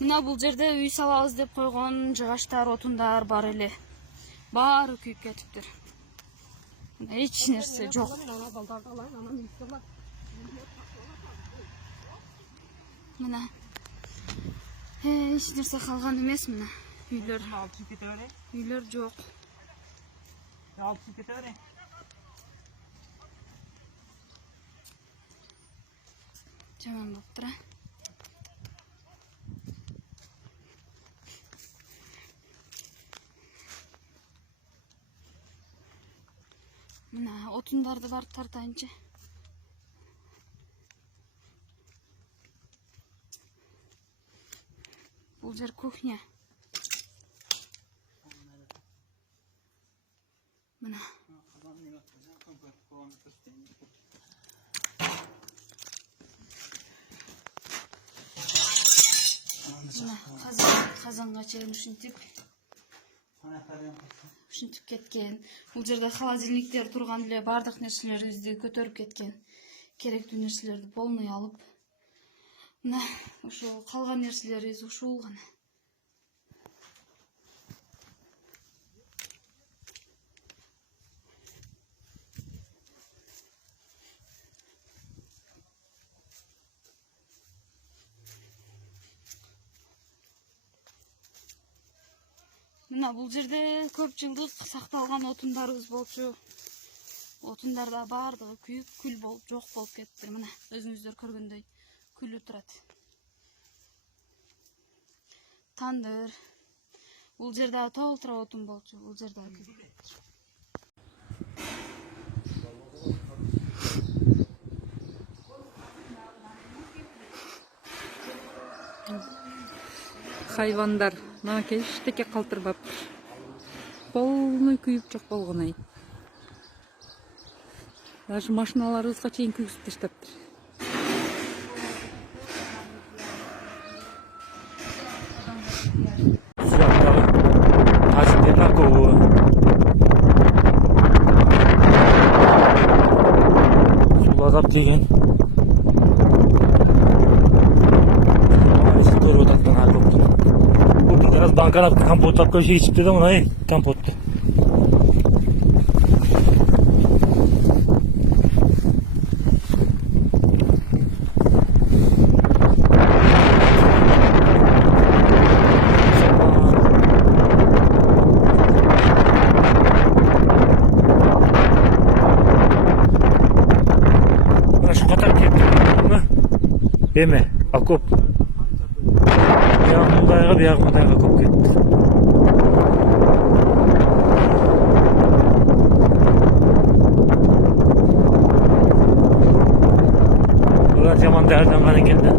Мына бул жерде үй салабыз деп койгон жыгачтар, отундар бар эле. Баары күйүп кетиптир. Эч нерсе жок. Мына эч нерсе калган эмес мына. Үйлөр жок. Жаман болуптур. Мына отундарды барып тартайынчы. Бул жер кухня. Мына. Казанга чейин ушинтип кеткен. Бул жерде холодильниктер турган эле, бардык нерселерибизди көтөрүп кеткен. Керектүү нерселерди полный алып. Мына ошол калган нерселерибиз ушул гана. Мына бул жерде көп жылдык сакталган отундарыбыз болчу. Отундарда бардыгы күйүп, күл болуп, жок болуп кетти. Мына өзүңүздөр көргөндөй күлү турат. Тандыр. Бул жерде толтура отун болчу. Бул жерде хайвандар мынакей эчтеке калтырбап полный күйүп жок болгон ай. Даже машиналарыбызга чейин күйгүзүп таштаптыр. Сулазап деген банкалап компот такой içipti de mına kompottu. Mana şu kadar ketdi. Deme, akop. Buyagındayga көп кетти. Булар жаман даярданган экен да.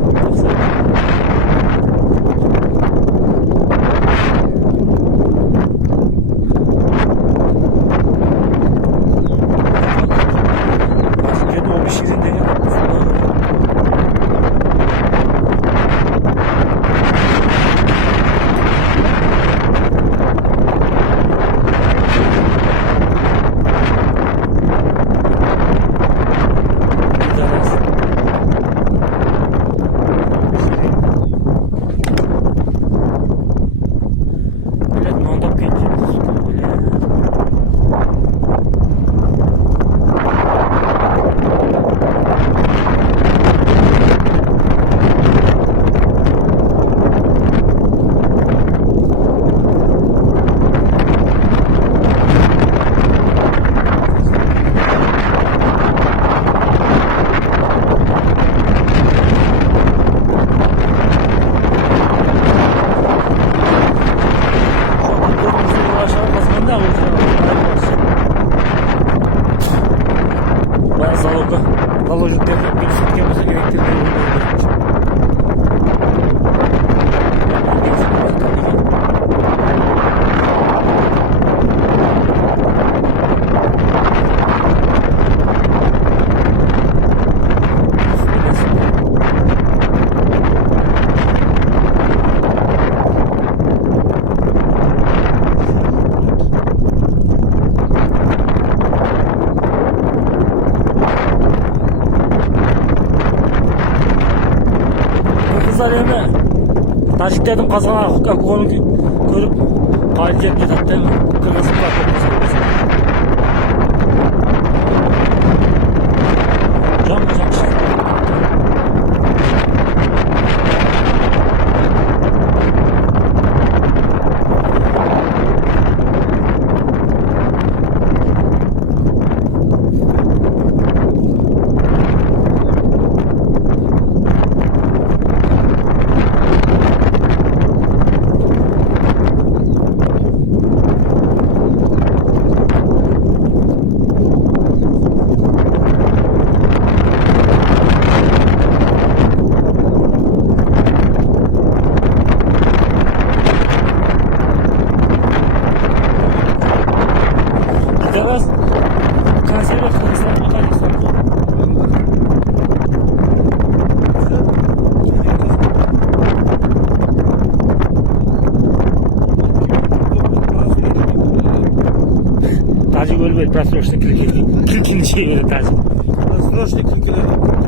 Тажиктердин казган акыркыны көрүп кайыл жеп жатат да эми. Кыргыздар Тажик өлбөйт, просрочный килкини жей берет Тажик. Просрочный килкилер.